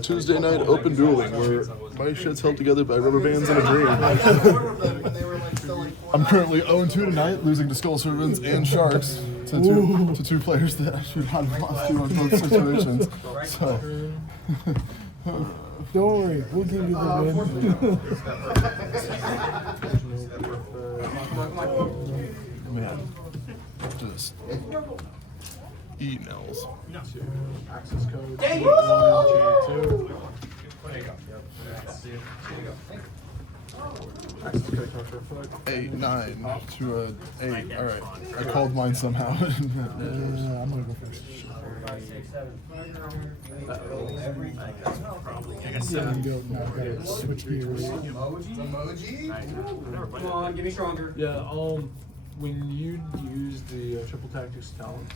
Tuesday night open dueling where my shit's held together by rubber bands and a dream. I'm currently 0-2 tonight, losing to Skull Servants and Sharks to two players that I should have lost to on both situations. So. Don't worry, we'll give you the win. Man, just emails. Access code. Dang it! 8, 9 to a 8. All right, I called mine somehow. I'm gonna go first. Yeah, you go. No, I gotta switch gears. Emoji? Come on, get me stronger. Yeah, when you use the triple tactics talents,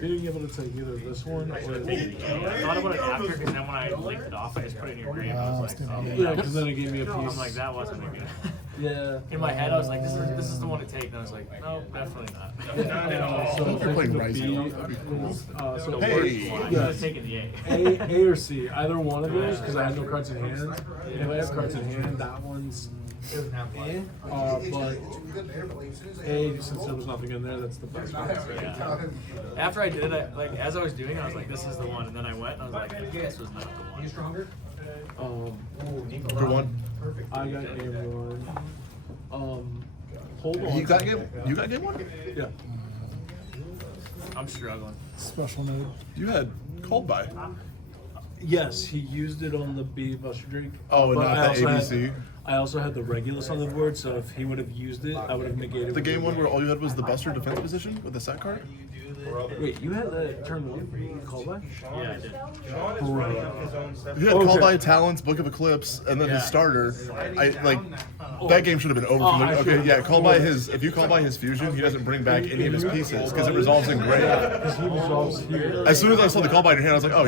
being able to take either this one or I thought about it after, because then when I linked it off, I just put it in your green. I was like, oh, yeah, because then it gave me a piece. I'm like, that wasn't a good. Yeah. In my head, I was like, this is the one to take, and I was like, no, definitely not. So You're playing Ryzeal. So Hey. Yeah, taking the A. A or C, either one of those, because I had no cards in hand. If I have cards in hand, that one's but A, since there was nothing in there, that's the best one. Yeah. After I did it, as I was doing it, I was like, this is the one, and then I went, and I was like, this was not the one. You stronger? Good one. I got game 1. Hold on. You got game 1? Yeah. I'm struggling. Special mode. You had called by. Yes, he used it on the B Buster Drake. Oh, and but not the ABC. I also had the Regulus on the board, so if he would have used it, I would have negated The game 1 where all you had was the Buster defense position with the set card? Wait, you had that turn 1 callback? Yeah, I did. You had call by Talents, Book of Eclipse, and then his starter. That game should have been over from the. Okay, yeah, call by his. If you call by his fusion, he doesn't bring back any of his pieces because it resolves in gray. Because he resolves here. As soon as I saw the call by in your hand, I was like, oh,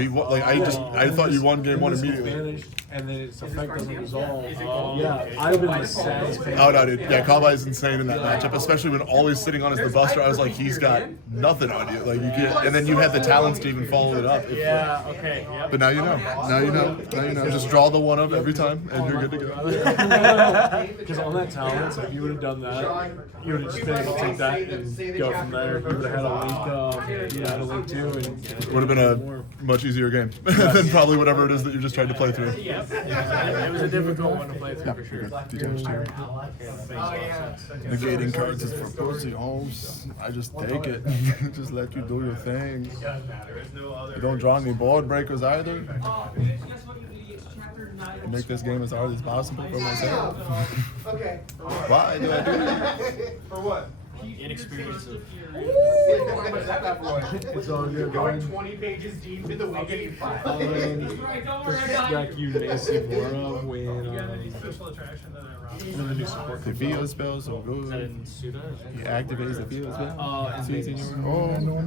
I thought you won game 1 immediately. And then its effect doesn't resolve. Yeah, I've been the saddest fan. Oh no, dude. Yeah, call by is insane in that matchup, especially when all he's sitting on is the Buster. I was like, he's got nothing on you. Like you get, and then you had the Talents to even follow it up. Yeah, okay, yep. But now you know. Now you know. Now you know. Just draw the 1-up every time, and you're good to go. Because on that Talents, if you would have done that, you would have just been able to take that and go from there. You would have had a link, you had a link too, and It would have been a much easier game than probably whatever it is that you just tried to play through. Yeah, it was a difficult one to play through for sure. Negating cards is for pussy homes. I just take it. Just let you do your thing. You don't draw any board breakers either. Make this game as hard as possible for myself. Okay. Why do I do that? For what? Inexperience of. it's all good. Going 20 pages deep in the wiki. Like you Nancy Mora when the new support The field spells so Is that good. in Suda? He activates the field spell. in Sees in Vegas.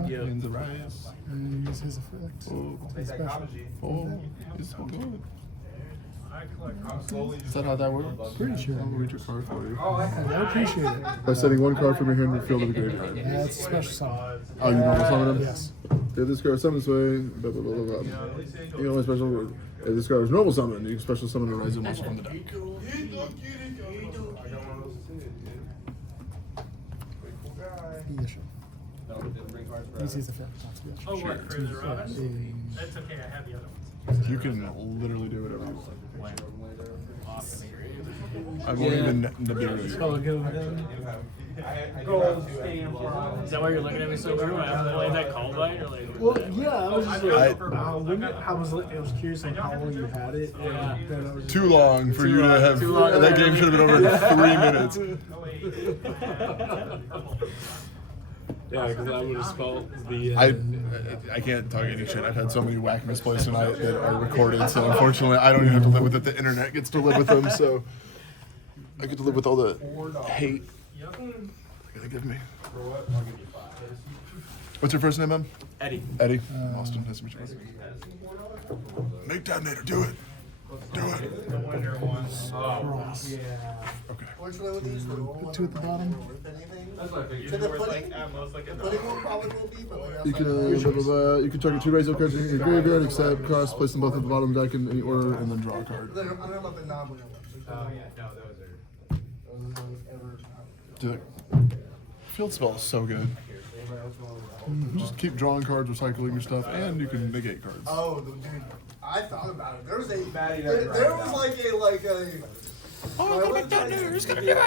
your in the rise. And use his effect. His special. Oh, it's so good. Is that how that works? Pretty sure. I'll read your card for you. I appreciate it. By setting 1 card from your hand to the field of the graveyard. Yeah, it's a special song. Oh, you normal summon him? Yes. If this card summons way, blah blah blah blah blah. You know, special. If this card is normal summon, you can special summon a Ryzeal monster from the deck. Yes, sure. He sees the effect. Oh, what? Cruiser Robbins? That's okay, I have the other ones. You can literally do whatever you want. Awesome. I won't even Nibiru you. Oh, good with him. Is that why you're looking at me so weird when I played that call by? Or like, Well, yeah, I was just like, I was curious on how long you had it. Yeah. Then I was Too long for you to have. Too long. That game should have been over in 3 minutes. Yeah, because I would have spelled the. I can't talk any shit. I've had so many whack misplays tonight that are recorded, so unfortunately I don't even have to live with it. The internet gets to live with them, so I get to live with all the hate they give me. What's your first name, man? Eddie. Eddie. Austin. Nice to meet you. Make Detonator do it. Do it. Cross. Okay. Which one would these? Put 2 at the bottom. To the pudding? The pudding one probably will be, but like You can you can target 2 Ryzeal cards in your graveyard, except cross, place them both at the bottom of the deck in any order, and then draw a card. I don't know about the non-winner ones. Do it. Field spell is so good. Just keep drawing cards, recycling your stuff, and you can negate cards. Oh, dude, I thought about it. There was like a. Oh, I'm gonna make thunder! Who's gonna do it?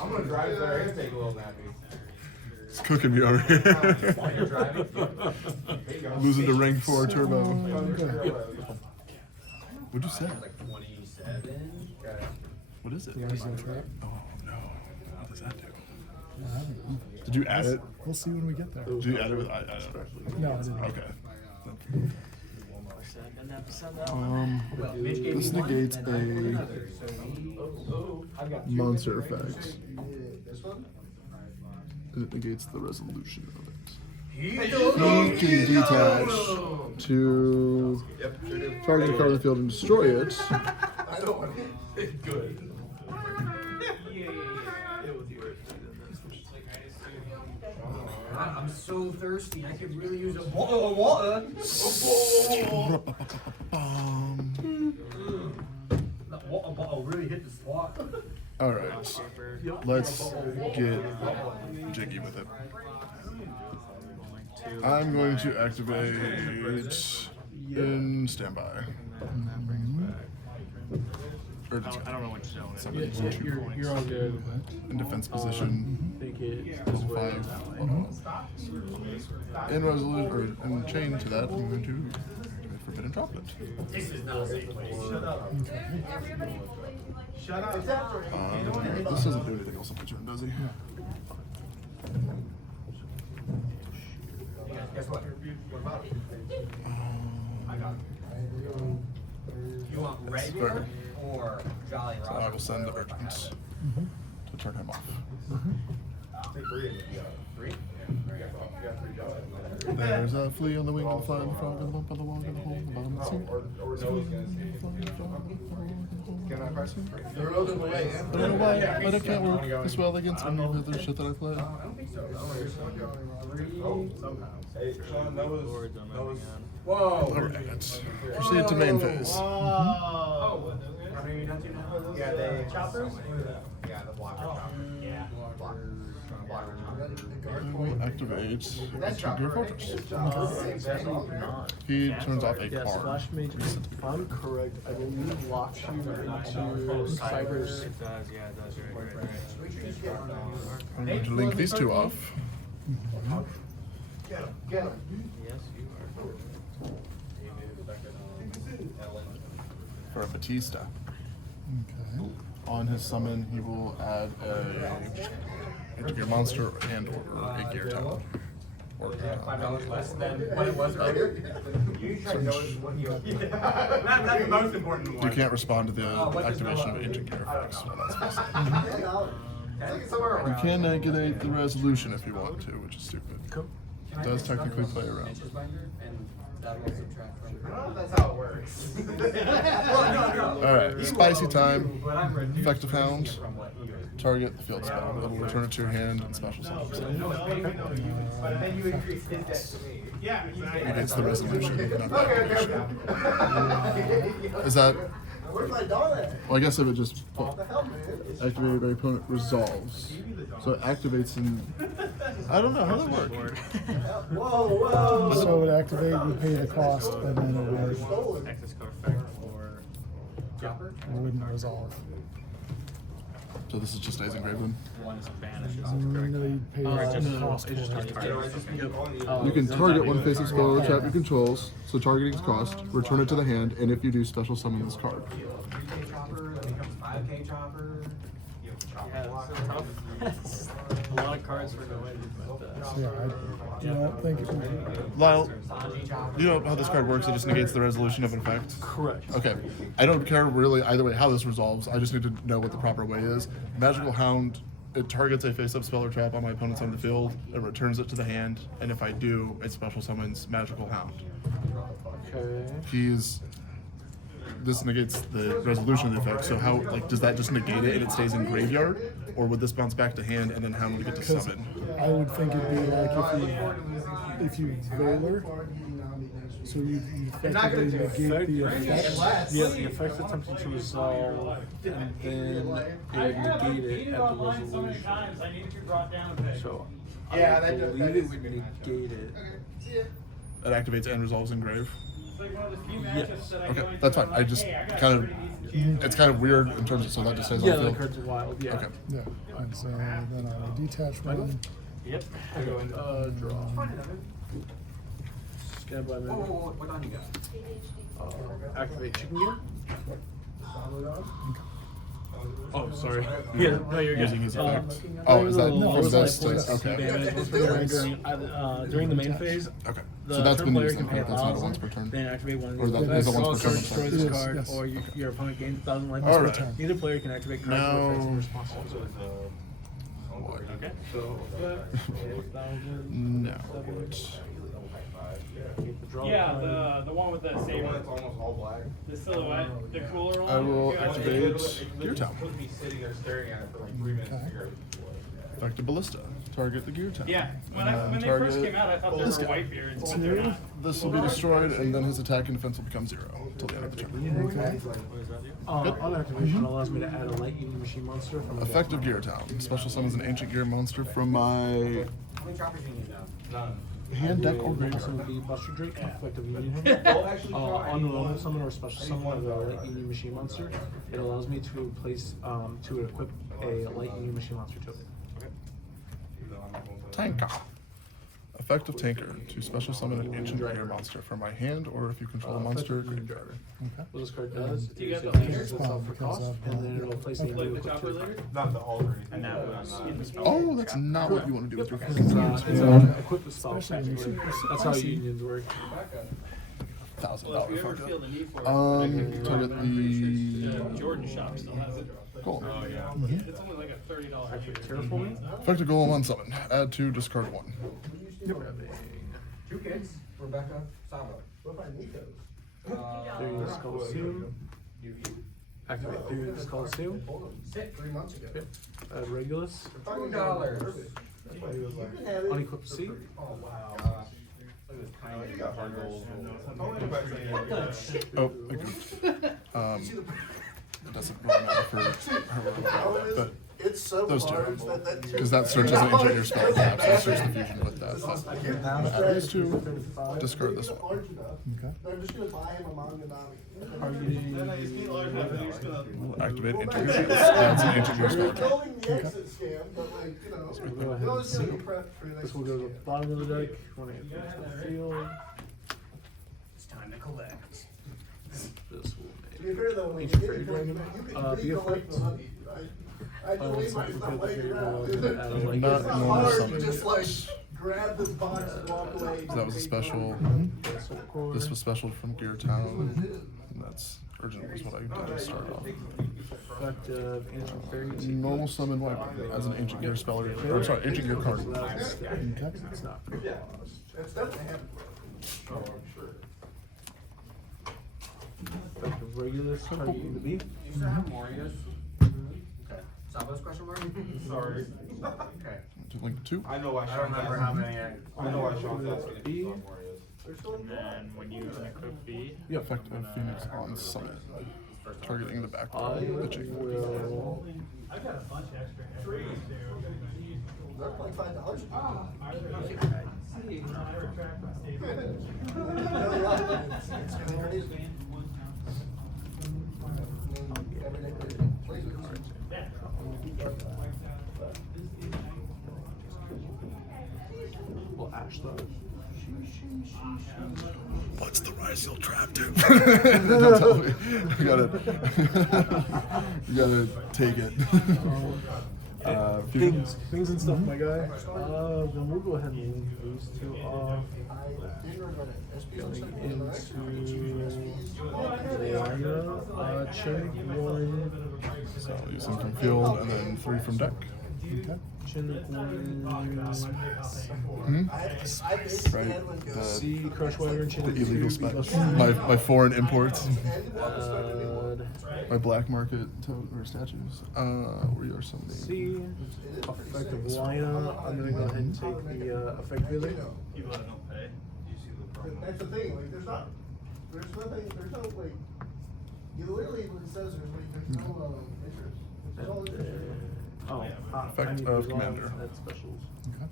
I'm gonna drive there and take a little nappy. It's cooking me over here. While you're driving. Losing to rank 4 turbo. What'd you say? Like 27. What is it? Ryzeal trap. Oh no. What does that do? Did you add it? We'll see when we get there. Did you add it with I No, I didn't. Okay. Mitch gave This me one, negates and then a monster effect. This one? And it negates the resolution of it. You You can detach to target a card on the field and destroy it. I don't want it. Good. I'm so thirsty. I could really use a bottle of water. That water bottle really hit the spot. Alright. Let's get jiggy with it. I'm going to activate in standby. Or I don't know what you're doing. somebody's You're all good. in defense position. Think it. Level 5. In resolution or in chain to that, I'm going to forbidden droplet. This is not a safe place. Shut up. This doesn't do anything else on my turn, does he? Guess what? What about it? I got it. You want That's regular fair. or Jolly So I Roger? will send the urgent to turn him off. There's a flea on the wing, the fly on the frog, and the bump on the wall, and the hole in the bottom of the sea. The road in the way, yeah? I don't know why, but it can't work as well against any of the other shit that I play. Hey, Sean, that was. Whoa. Alright. Proceed to main phase. Yeah, the choppers? Yeah, the blocker chopper. Yeah. Blocker I will activate That Gear chopper. Fortress. He turns off a Yeah, card. Splash Mage, if I'm correct, I believe locks you into Cyber's. It does, yeah, it does. Right. I'm going to link these two off. Get him, get him. Yes, you For a Batista. Okay. On his summon, he will add into your monster and or a gear tile. Or $5 less than what it was earlier. You try to notice what he was. Not the most important you one. can't respond to the activation of ancient gear effects. Well, that's fascinating. You can negate the resolution if you want to, which is stupid. It does technically play around. That's how it works. Alright, spicy time. Effective Hound. Target the field spell. It will return it to your hand and special summon. But then you increase his deck to me. Yeah, Against the resolution, not the activation. Is that? Where's my dog at? Well, I guess if it just What the hell, man? activated by opponent resolves. So it activates in. I don't know how that works. Whoa, whoa. So it would activate, you pay the cost, and then it would, Stolen. Access code effect for Chopper. it wouldn't resolve. So this is just stays engraved in. One is banishes. No, you pay the cost for it. You can target one face of spell or trap your controls, so targeting's cost, return it to the hand, and if you do, special summon this card. 3K chopper, that becomes 5K chopper. You have to chop Yeah, a block. it's tough. A lot of cards for no way, but Yeah, I don't think it would. Lyle, you know how this card works, it just negates the resolution of an effect? Correct. Okay. I don't care really either way how this resolves, I just need to know what the proper way is. Magical Hound it targets a face-up spell or trap on my opponent's side of the field. It returns it to the hand, and if I do, it special summons Magical Hound. Okay. This negates the resolution of the effect. So how, like, does that just negate it and it stays in graveyard, or would this bounce back to hand and then Hound would get to Because summon? I would think it'd be like if you Valor, so you effectively negate the effect. Yeah, the effect's attempting to resolve, and then it would negate it at the resolution. So Yeah, I that believe it is- would negate it. It activates and resolves in grave. Yes. Okay, that's fine. I just kind of, it's kind of weird in terms of, so that just says Yeah, on the field. cards are wild. Yeah. Okay. Yeah, and so then I will detach one. Yep. I go into draw. Scan by mana. What on you got? Activate chicken gear. Oh, sorry. Yeah, no, you're good. Using his Uh, effect. Oh, is that no, from it's this? like to- okay. During the main phase, Okay. the So that's turn been player used can then, pay correct? That's not a 1,000, once per turn. then activate one Or of that these is a effects, once per turn destroy effect. this Yes, card, yes. or your opponent gains 1,000 life. All This right. turn. Neither player can activate cards Now- or effects in response to it. Okay. So, No. Yeah, the one with the saber, It's almost all black. the silhouette, the cooler one. I will Yeah. activate Gear Town. Put me sitting there staring at it for like 3 minutes to figure out what Effective Ballista. Target the Gear Town. Yeah, when And they first target came out, I thought they this were guy. Whitebeards, but they're not. This will be destroyed, and then his attack and defense will become 0 until the end of the turn. Okay. on activation allows me to add a light union machine monster from my deck. Effective Gear Town. Special summons an ancient gear monster from my How many choppers do you need now? None. hand, deck, or Also graveyard. the Buster Drake, effective union. Well, actually, On the normal summon or special summon of a light union machine monster, it allows me to place to equip a light union machine monster to it. Tanker. Effective Tanker. To special summon an ancient gear monster from my hand, or if you control a monster, graveyard. Okay. What this card does, You got it the uses itself for because cost, of, and then it'll place a Like new the equip to chopper it. later? Not the alt or anything. And that was Oh, that's not what you want to do with your Because fucking it's gears. equip the spell. Especially when you technically. see- That's how I see. unions work. $1,000 Well, if you ever fucker. feel the need for it, Target the the Jordan shop still has it. goal. Oh yeah. It's only like a $30 Activate figure. terraforming. Effective goal on summon. Add 2, discard 1. 2 kids, Rebecca, Sabo. What if I need those? 3 units Coliseum. Activate 3 units Coliseum. 3 months ago. Add Regulus. $2. Unequip C. Oh, wow. You got hard goals. Oh, I goofed. It doesn't really matter for her, but It's so those two. large that because that searches an ancient gear spell attack, so it searches the fusion with that. But add these 2, discard this one. large enough. Okay. They're just gonna buy him a manga nami. We'll activate ancient gear spell. That's an ancient gear spell attack. Building the exit scam, but like, you know, We'll go ahead you and always gotta be seal. prepped for the This next. will go to the bottom of the deck when it enters the field. It's time to collect. This will To make. be fair though, when you Ancient get Fairy it, Dragon. you can Be a recollect the fleet. money, right? I know It's anybody's not not laying around. add a light Not It's not normal hard to summon. just like grab this box and walk away. That was a special. This was special from Gear Town. And that's urgent was what I did to start off. Effective ancient fairy. Normal summon weapon as an ancient gear spell or sorry, ancient gear card. Okay. It's not. That's definitely happened. Oh, I'm sure. Effective Regulus. Targeting the B. You still have more, I guess? Okay. Sabo's question mark? Sorry. Okay. To link 2. I know why I don't Sean's remember asking. how many I know why Sean's asking if B. you want more, yes. And then when you unequip B, Yeah, effective Phoenix on summon. Targeting the back I row. The chick. will. I've got a bunch of extra hands. That's like $5. It's gonna be crazy. Every day, please. We'll ash those. What's the Ryzeal trap do? Don't tell me. You gotta, you gotta take it. Fusion. Things and stuff, my guy. Then we'll go ahead and link these two off. Going into China, check one. So use them from field and then 3 from deck. Okay. Chinook one. Hmm? I basically Right. had one go. The, C, Crush Wyvern, the Chinook illegal 2, spec. plus My foreign imports. And what was starting to do one. My black market or statues. We are so many. C, effective Lina. I'm gonna go ahead and take the effect Village. People that don't pay. But that's the thing, like, there's no, like, you literally, what it says, there's no, interest. There's no interest. Oh, Effect I need of to commander. At specials. Okay.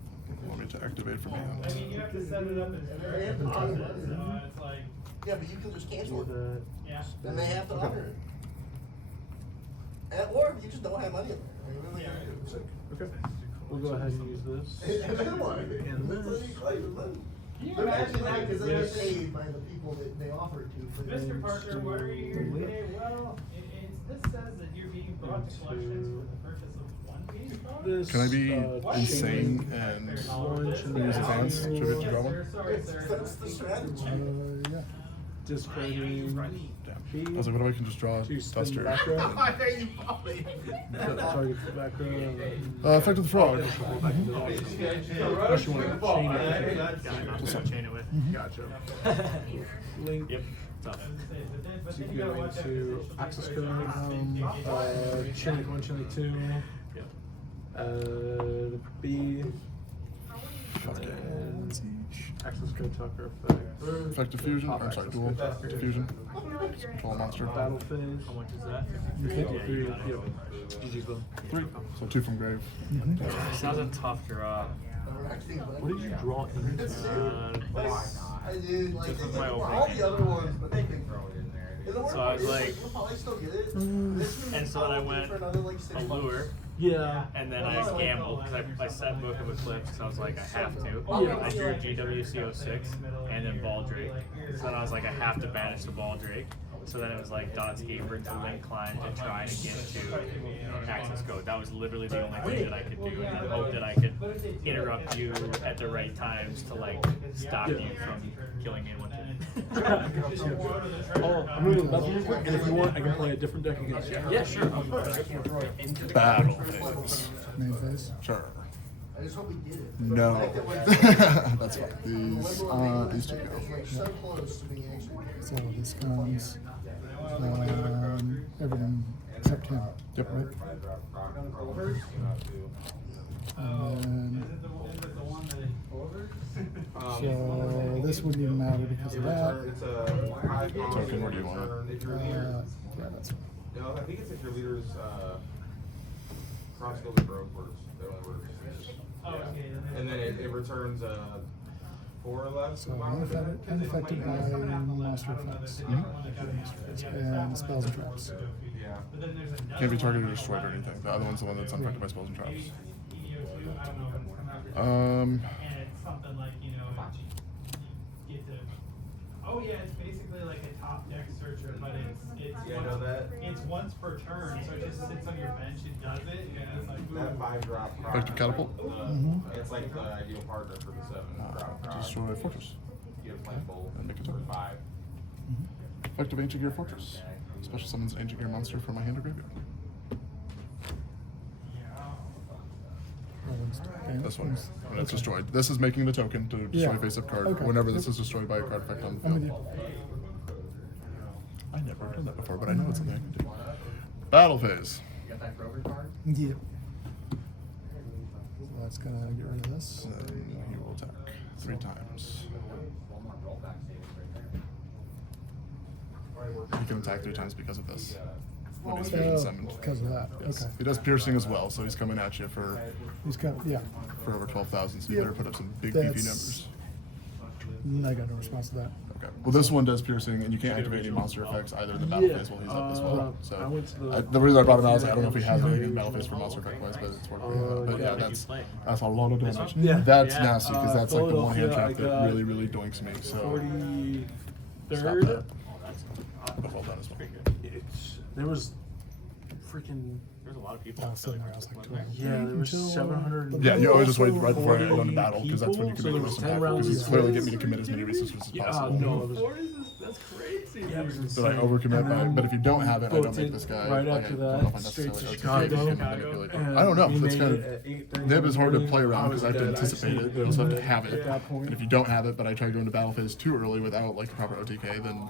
Want me to activate for me? I mean, you have to set it up as And they have to honor it. it's like, Yeah, but you can just cancel Do it, that. yeah. and they have to honor it. And, or you just don't have money in there, I mean, really have to. Okay. We'll go ahead and use this. And then what? And That's what this. you claim, then. Can you They're actually not, imagine, because they like, get paid by the people that they offer it to. for the- Mr. Parker, why are you here today? Well, this says that you're being brought to collections for the purchase of one piece. This, Can I be chain insane and one, chain use advance? Should we two, draw one? Sorry, It's, sir. that's the strategy. Yeah. discarding Damn. B. I was like, what if I can just draw Two spin Duster? back row. There you falling. Target the back row. Effective the frog. Unless you want to chain it. Chain it with. Gotcha. Link. Yep. Tough. So you go into access code, Chinook 1, Chinook 2, Yep. B, Okay. and access code Tucker effect. Effective fusion. Or, I'm sorry, dual fusion. Control monster. Battle phase. How much is that? Okay. Yeah, you got it. Yep. GG's though. 3. So 2 from grave. This was a tough draw. What did you draw into? I did, like, This was they my did opening. all the other ones, but they can throw it in there. So I was like- We'll probably still get it. And so then I went a lure, Yeah. and then I gambled because I set Book of Eclipse because I was like, I have to. Yeah. I drew GWC06 and then Ball Drake. So then I was like, I have to banish the Ball Drake. So then it was like Dot's Gaper to Link Climb to try to get to access code. That was literally the only thing that I could do, and then hope that I could interrupt you at the right times to like stop you from killing me in one turn. Oh, I'm gonna go to the bathroom real quick, and if you want, I can play a different deck against you. Yeah, sure. Battle phase. Main phase. Sure. I just hope we get it. No. The fact that we're- That's fine. These two go. It's like so close to being actually. So this comes. Everything except him. Yep. Right? And so this wouldn't even matter because of that. It's a high cost Token, where do you want it? return. If your Yeah, leader, that's fine. no, I think it's if your leader's cross skills or works. They only work. Yeah. And then it returns 4 or less. So unaffected by monster effects. And spells and traps. Yeah. Can't be targeted or destroyed or anything. The other one's the one that's unaffected by spells and traps. And it's something like, you know, you get to, oh yeah, it's basically like a top deck searcher, but Yeah, I know that. it's once per turn, so it just sits on your bench, it does it, and it's like. That 5-drop. Effective catapult. It's like the ideal partner for the 7-drop. Destroy fortress. You have playing both. And make it for token. 5. Effective ancient gear fortress. Special summons an ancient gear monster from my hand or graveyard. This one. When it's destroyed. This is making the token to destroy Yeah. face-up card. Okay. Whenever this is destroyed by a card effect on the I'm with field. you. I never done that before, but I know it's something I can do. Battle phase. Yeah. So that's gonna get rid of this. And then he will attack 3 times. He can attack 3 times because of this. When he's fusion summoned. Because of that. Yes. Okay. He does piercing as well, so he's coming at you for He's got, yeah. over 12,000. So you Yep. better put up some big beefy That's- numbers. I got no response to that. Okay. Well, this one does piercing, and you can't activate any monster effects either in the battle Yeah, phase while he's up as well. I So went to the reason I brought him out is I don't know if he has anything in battle phase for monster effect wise, but it's working. But yeah, yeah. that's a lot of damage. Yeah. That's Yeah. nasty because that's like the one hand Philadelphia, trap I that got really, really doinks me. So 43rd. stop that. But well done as well. There was freaking. There's a lot of people. I was sitting there, I was like, Yeah, there was 700. Yeah, you always just wait right before I People, go into battle because that's when you so can there make was most 10 impact. rounds Because he's of clearly this. get me to commit as many resources as Yeah, possible. no, it was, That's crazy. that I overcommit by. But if you don't have it, I don't make this guy. Right like, after I don't know if I that, straight to necessarily Chicago. manipulate. And I don't know. we It's made kind it at 8:30 of Nib is hard to in the play morning. around because I have to was dead. anticipate sleep it. But I also have to in have it it. at that point. And if you don't have it, but I try to go into battle phase too early without like the proper OTK, then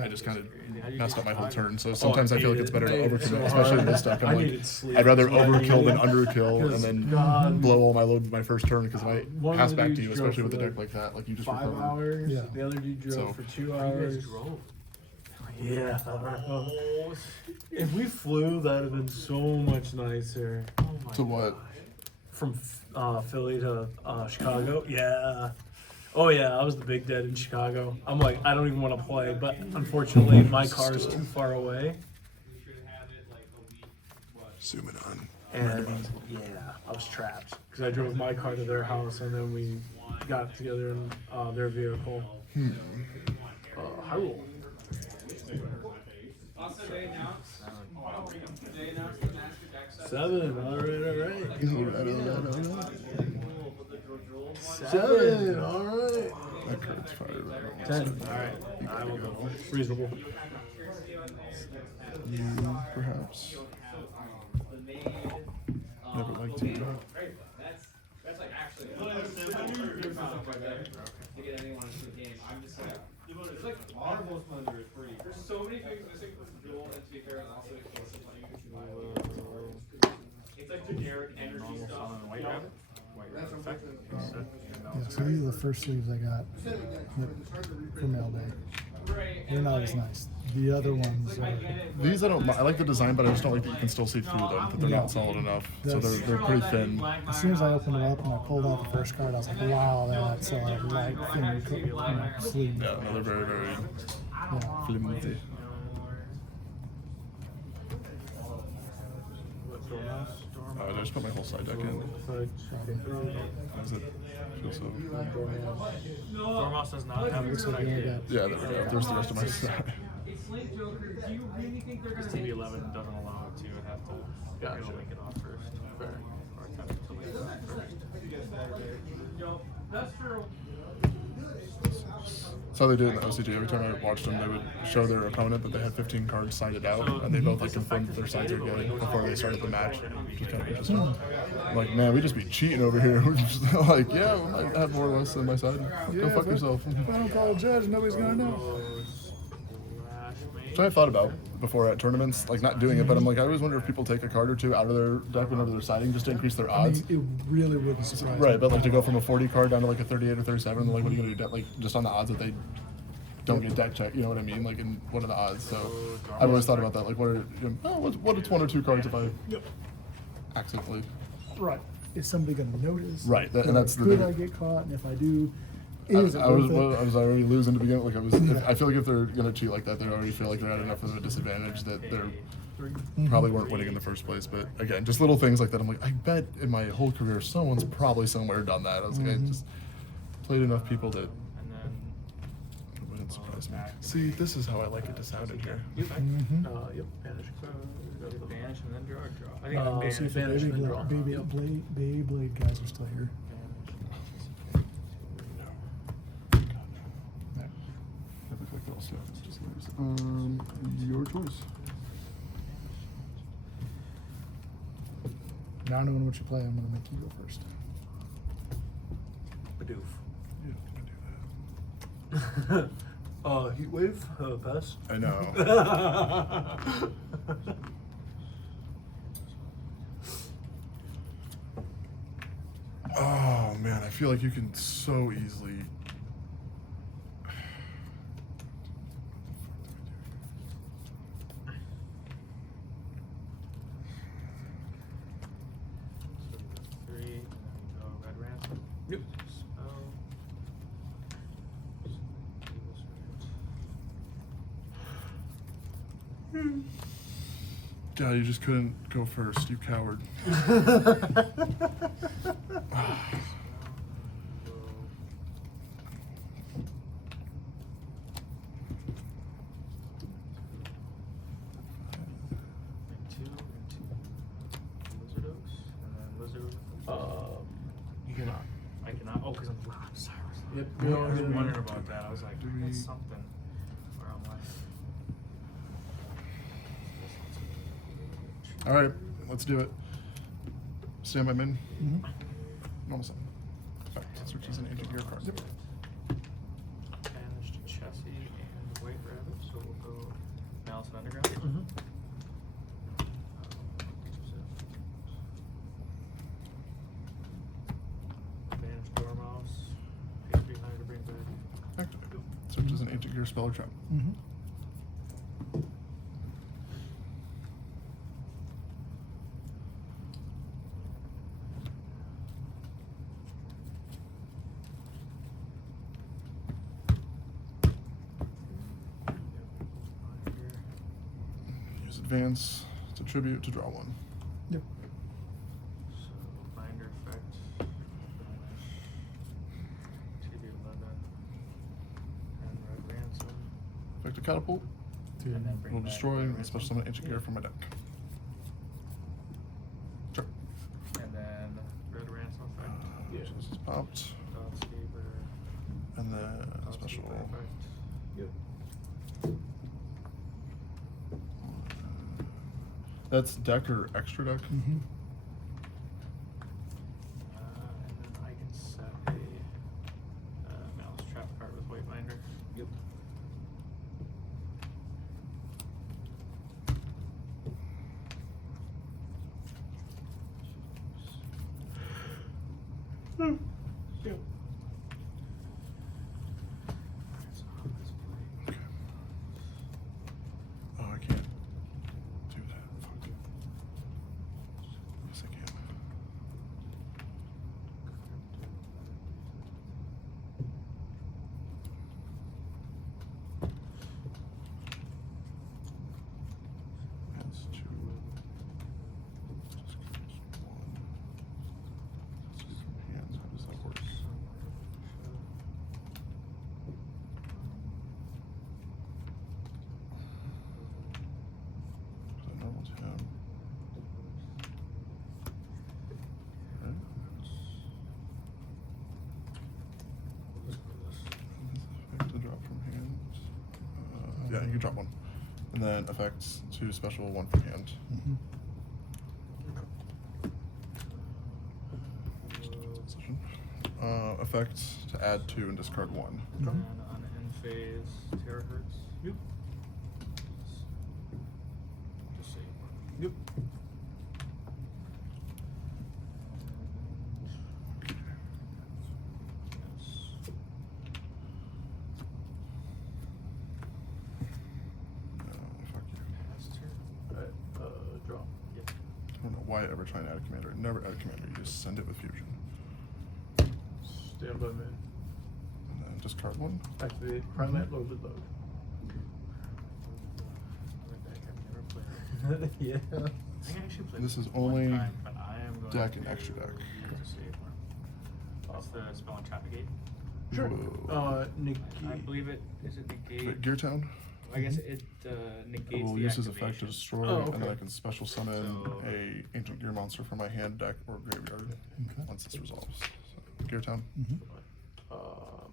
I just kind of messed up my whole turn. So sometimes I feel like it's better to overcommit, especially in this deck. I'm like, I'd rather overkill than underkill, and then blow all my load my first turn. Because if I One pass of the back to you, dudes especially drove with a for deck like that, like you just 5 recover. hours. Yeah. The other dude drove So- for 2 hours. Yeah. If we flew, that'd have been so much nicer. To what? From Philly to Chicago. Yeah. Oh yeah, I was the big dead in Chicago. I'm like, I don't even want to play, but unfortunately, my car is too far away. Zoom it on. And yeah, I was trapped because I drove my car to their house and then we got together in their vehicle. Hyrule. Seven. All right. Seven. All right. That card's fire. 10. All right. I will go. Reasonable. You perhaps never liked to. That's like actually to get anyone into the game. I'm just like, there's like honorable splendor is free. There's so many things missing from Duel, and to be fair, it's also explosive. It's like generic energy stuff. Yeah, so these are the first sleeves I got for mail day. They're not as nice. The other ones are. These I don't. I like the design, but I just don't like that you can still see through them. That they're not solid enough. So they're pretty thin. As soon as I opened it up and I pulled out the first card, I was like, wow, that's a light thin sleeve. Yeah, no, they're very very Yeah. flimsy. I just put my whole side deck in. How does it feel so? Dormouse does not have Looks its like we only got Yeah, there we go. There's the rest of my side. It's Slave Joker. Do you really think they're gonna TB11 doesn't allow it to have to it'll link it off first. Or attempt to link it off first. That's true. That's how they did in the OCG. Every time I watched them, they would show their opponent that they had 15 cards sided out, and they both like confirmed that their sides are good before they started the match. Which is kind of interesting. I'm like, man, we just be cheating over here. We're just like, yeah, we might have more or less than my side. Go fuck yourself. If I don't call a judge, nobody's gonna know. Which I thought about before at tournaments, like not doing it, but I'm like, I always wonder if people take a card or two out of their deck whenever they're siding just to increase their I odds. mean, it really wouldn't surprise Right, me. but like to go from a 40 card down to like a 38 or 37, like what are you gonna do? Like just on the odds that they don't get deck check, you know what I mean? Like, and what are the odds? So I've always thought about that. Like, what are what it's 1 or 2 cards if I accidentally. Right. Is somebody gonna notice? Right, and that's the Could thing. I get caught? And if I do, I is it worth it? was already losing to begin with. Like I was, I feel like if they're gonna cheat like that, they already feel like they're at enough of a disadvantage that they're probably weren't winning in the first place. But again, just little things like that. I'm like, I bet in my whole career, someone's probably somewhere done that. I was like, I just played enough people that And then it wouldn't surprise me. See, this is how I like it to sound in here. Yep. Banish. banish and then draw. I think See if the banish and then draw. Beyblade guys are still here. Your choice. Now knowing what you play, I'm gonna make you go first. Bidoof. You don't do that. Heat wave. Pass. I know. Oh man, I feel like you can so easily. Three, and then we go red ransom. Yep. God, you just couldn't go first, you coward. Lizard Oaks, and then Lizard. You cannot. I cannot. Oh, because I'm loud. Sorry. Yep. I was wondering about that. I was like, there's something where I'm like. All right, let's do it. Stand by min. Mhm. Normal summon. Effect. Search as an ancient gear card. Yep. Banished Chessie and White Rabbit, so we'll go Malice and Underground. Mhm. Banished Dormouse, pay 300 to bring back. Activate. Search as an ancient gear spell or trap. Mhm. Use advance to tribute to draw one. Yep. So binder effect, TB11, and red ransom. Effect a catapult. And then bring Will back destroy red and ransom. special summon ancient gear from my deck. Sure. And then red ransom effect. So this is popped. Dotscaper. And then special. Dotscaper effect. Yep. That's deck or extra deck? Mhm. And then I can set a Malice Trap card with white binder. Yep. Hmm. Yep. Okay. Oh, I can't do that. Fuck. Yes, I can. That's two. Just cast one. Let's do from hands. How does that work? Is that normal to him? Okay. Effect to drop from hand. Yeah, you can drop one. And then effects to special one from hand. Mhm. Session. Effect to add two and discard one. And on end phase, terahertz. Yep. Just save one. Yep. Fuck you. Pass turn. Alright, draw. Yep. I don't know why I ever try and add a commander. Never add a commander. You just send it with fusion. Stand by min. And then discard one. Activate Primate Loaded Load. Another deck I've never played. Yeah. I think I actually played This is one only time, but I am going deck and to extra deck. use a save one. That's the spell and trap negate. Sure. Whoa. Negate. I believe it is it negate. Wait, Gear Town? I guess it negates I will the use his effect to activation. destroy, Oh, and then okay. I can special summon So- a ancient gear monster from my hand, deck, or graveyard Okay. once this resolves. So, Gear Town. Mhm. Oh,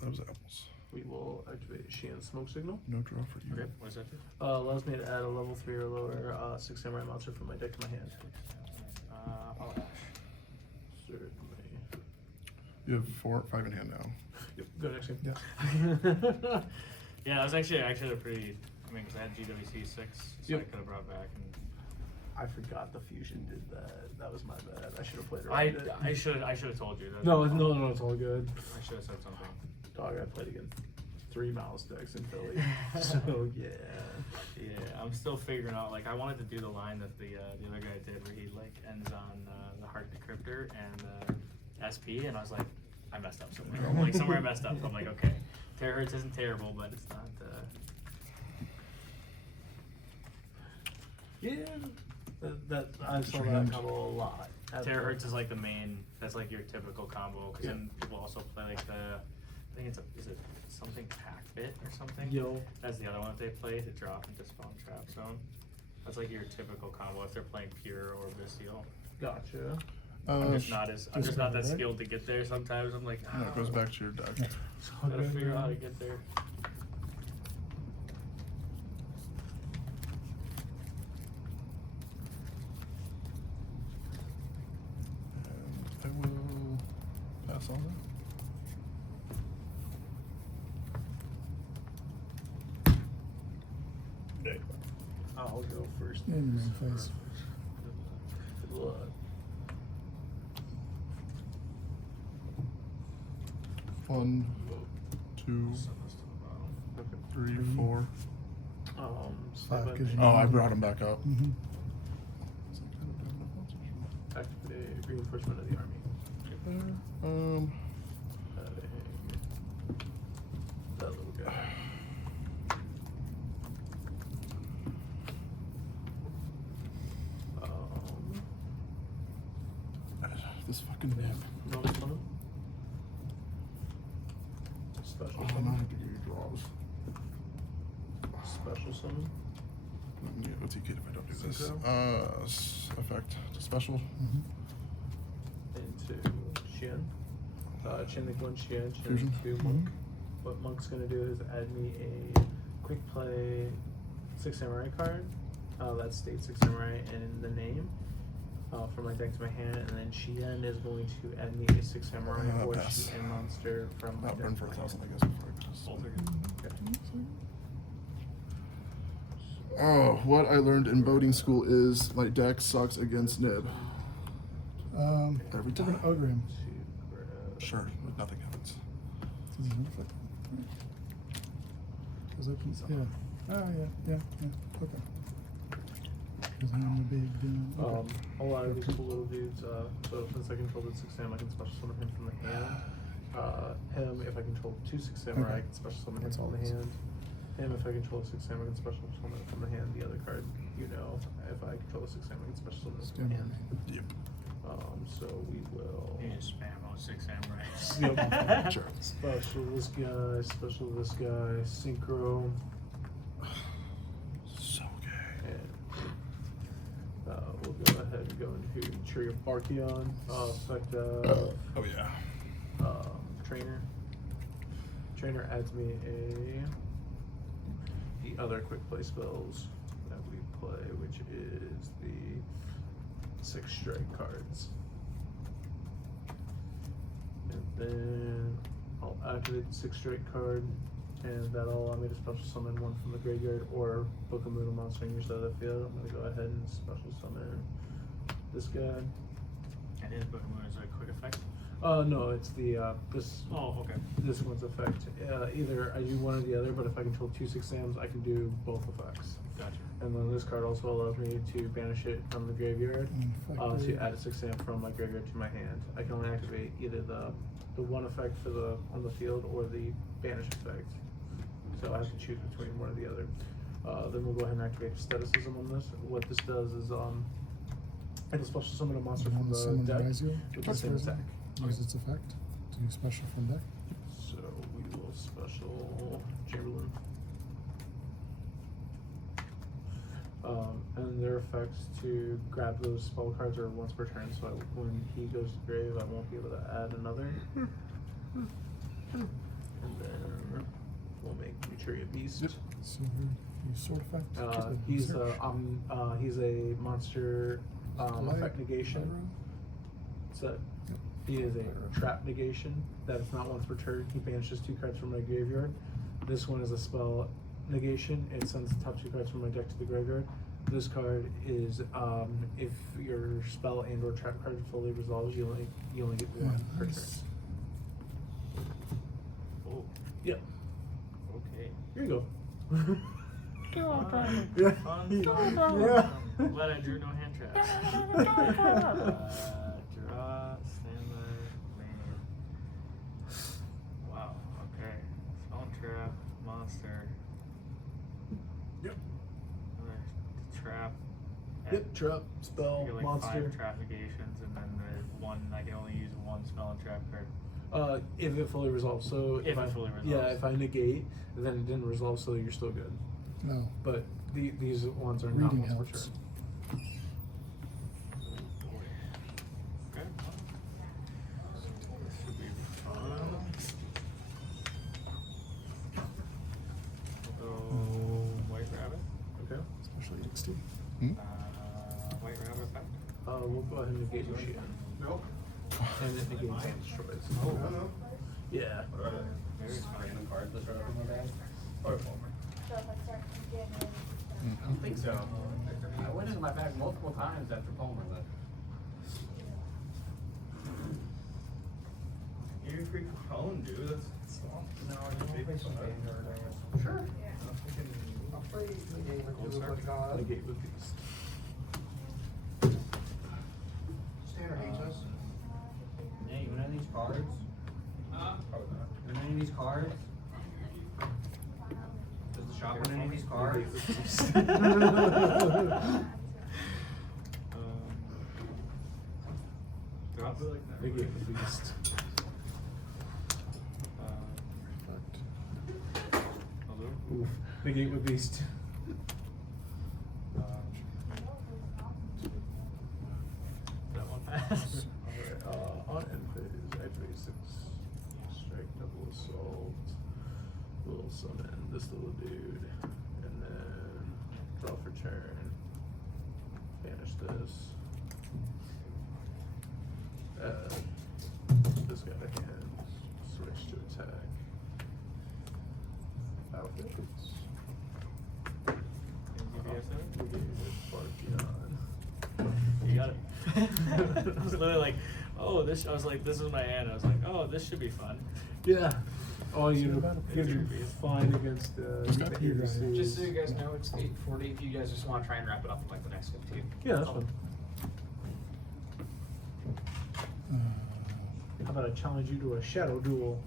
that was apples. We will activate Sheehan Smoke Signal. No draw for you. Okay, what does that do? Allows me to add a level 3 or lower 6 samurai monster from my deck to my hand. I'll ash. Certainly. You have 4, 5 in hand now. Yep. Go next game. Yeah. Yeah, that was actually a pretty. I mean, because I had GWC 6, so I Yep. could have brought back. And I forgot the fusion did that. That was my bad. I should have played I around it. I should have told you that. No, it's all good. I should have said something. Dog, I played against 3 mouse decks in Philly. So yeah. Yeah, I'm still figuring out. Like, I wanted to do the line that the other guy did, where he like ends on the Heart Decryptor and SP, and I was like, I messed up somewhere. Like somewhere I messed up. So I'm like, okay, Terahertz isn't terrible, but it's not. Yeah. That I saw your that hand. combo a lot. at the- Terahertz is like the main. That's like your typical combo. Because then people also play like the. I think it's is it something Pack Bit or something? Yo. That's the other one that they play to drop and dispel and trap zone. That's like your typical combo if they're playing pure or Visceal. Gotcha. I'm just not as I'm just not that right? skilled to get there sometimes. I'm like, No, it goes back to your deck. So I gotta figure out how to get there. saw that. I'll go first. In your own face. Good luck. One, two, three, four. Slide Five, by 'cause me. you- Oh, I brought him back up. Mm-hmm. Activate reinforcement of the army. Um, That little guy. this fucking nip. Bonus summon. Special Oh, now I summon. have to give you draws. Special summon. Yeah, what's he kid if I don't do this? Synchro. Effect to special. Into Xian. Qian make one Xian, Qian Fusion. make two Monk. What Monk's gonna do is add me a quick play 6 Samurai card. That states 6 Samurai in the name. From my deck to my hand, and then Qian is going to add me a 6 Samurai or Pass. Qian monster from my I'll deck. burn for 1,000, I guess. Before I pass. Oh, what I learned in boating school is my deck sucks against Nib. Every We're gonna time. ogre him. Sure, but nothing happens. Does he look like Cause open, yeah. Oh, yeah. Okay. Cause I'm a big okay. A lot of these cool little dudes, so since I control the 6 Sam, I can special summon him from the hand. Him, if I control 2 6 Samurai, I can special summon him That's from all the it is. hand. Him, if I control 6 Samurai, I can special summon it from the hand. The other card, you know, if I control 6 Samurai, I can special summon it from the hand. Yep. So we will. You just spam out 6 samurais. Yep. Sure. Special this guy, special this guy, synchro, So gay. and we'll go ahead and go into Tree of Barkion, effect Oh yeah. Trainer. Trainer adds me the other quick play spells that we play, which is the 6 strike cards. And then I'll activate the 6 strike card, and that'll allow me to special summon one from the graveyard or book a moon monster on your side of the field. I'm gonna go ahead and special summon this guy. And his book moon is a quick effect. No, it's the this. Oh, okay. This one's effect. Either I do one or the other, but if I control 2 6 Sams, I can do both effects. Gotcha. And then this card also allows me to banish it from the graveyard, And to add a 6 Sam from my graveyard to my hand. I can only activate either the one effect for the on the field or the banish effect. So I have to choose between one or the other. Then we'll go ahead and activate Aestheticism on this. What this does is I can special summon a monster from the summon deck Ryzeal? with the same attack. Use its effect. Do special from deck. So we will special Chamberlain. And their effects to grab those spell cards are once per turn, so when he goes to grave, I won't be able to add another. And then we'll make Materia Beast. Silver. Use sword effect. He's Search. he's a monster effect negation. Pyro. So he is a trap negation that is not once per turn. He banishes 2 cards from my graveyard. This one is a spell negation. It sends the top 2 cards from my deck to the graveyard. This card is if your spell and or trap card fully resolves, you only get 1 per turn. Nice. Oh, Yep. okay. Here you go. Fun. Yeah. Fun. Yeah. I'm glad I drew no hand traps. Draw, standby, land. Wow, okay. Spell trap, monster. Yep. Another trap. Yep. Trap, spell, I get like monster. 5 trap negations, and then there's one. I can only use 1 spell and trap card. If it fully resolves. So If I it fully yeah, resolves. if I negate, then it didn't resolve, so you're still good. No. But these ones are not Reading once per helps. turn. Okay. This should be fun. We'll go white rabbit. Okay. Special EXT. Hmm? White rabbit effect. We'll go ahead and negate your shit. Nope. and it negates and destroys. Yeah. Random cards that start up in my bag. So if I start getting ready. I don't think so. I went into my bag multiple times after Palmer left. You're freaking phone, dude. That's No, I don't play some Vanguard. Sure. I'll play the game with you with God. Negate with beast. Standard HS. Hey, you want any of these cards? probably not. You want any of these cards? Does the shop want any of these cards? Negate with beast. Oof. Negate with beast. That one pass. Alright, on end phase, activate 6. Strike, double assault. Little summon this little dude. And then draw for turn. Banish this. This guy to hand. Switch to attack. Outfits. You got it. I was literally like, oh, this. I was like, this is my hand. I was like, oh, this should be fun. Yeah. Oh, you Battlefield. gives you fine against Just got you guys. Just so you guys know, it's 8:40. If you guys just want to try and wrap it up in like the next 15. Yeah, that's fun. How about I challenge you to a shadow duel?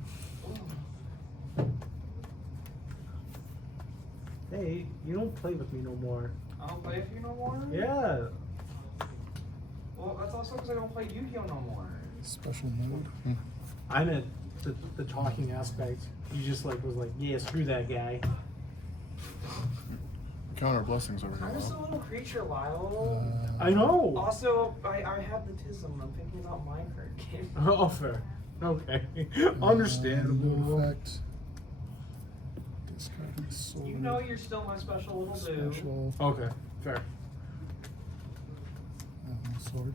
Hey, you don't play with me no more. I don't play with you no more? Yeah. Well, that's also because I don't play Yu-Gi-Oh no more. Special mode. I meant the talking aspect. You just like was like, yeah, screw that guy. Count our blessings over here. I'm just a Lyle. little creature, Lyle. I know. Also, I have the tism. I'm thinking about my card game. Oh, fair. Okay. Understandable. Mode effect. Discard the sword. You know you're still my special little dude. Special. Okay, fair. Sword.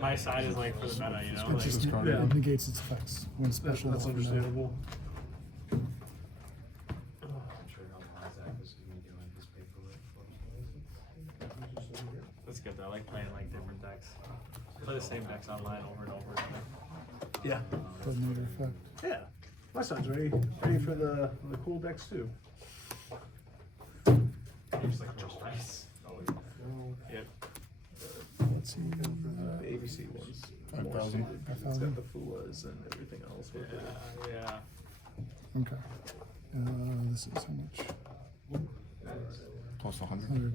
My side is like for the meta, you know. It Like, just discard yeah. it negates its effects when special. That's understandable. I'm sure how Ryzeal is gonna be doing his paperwork. that's good though. I like playing like different decks. Play the same decks online over and over again. Yeah. Coordinator effect. Yeah. My son's ready for the cool decks too. Just like first price. Yep. Let's see. The ABC ones. 5,000. It's got the Fulas and everything else with it. Yeah. Okay. This is how much? Plus 100. 100.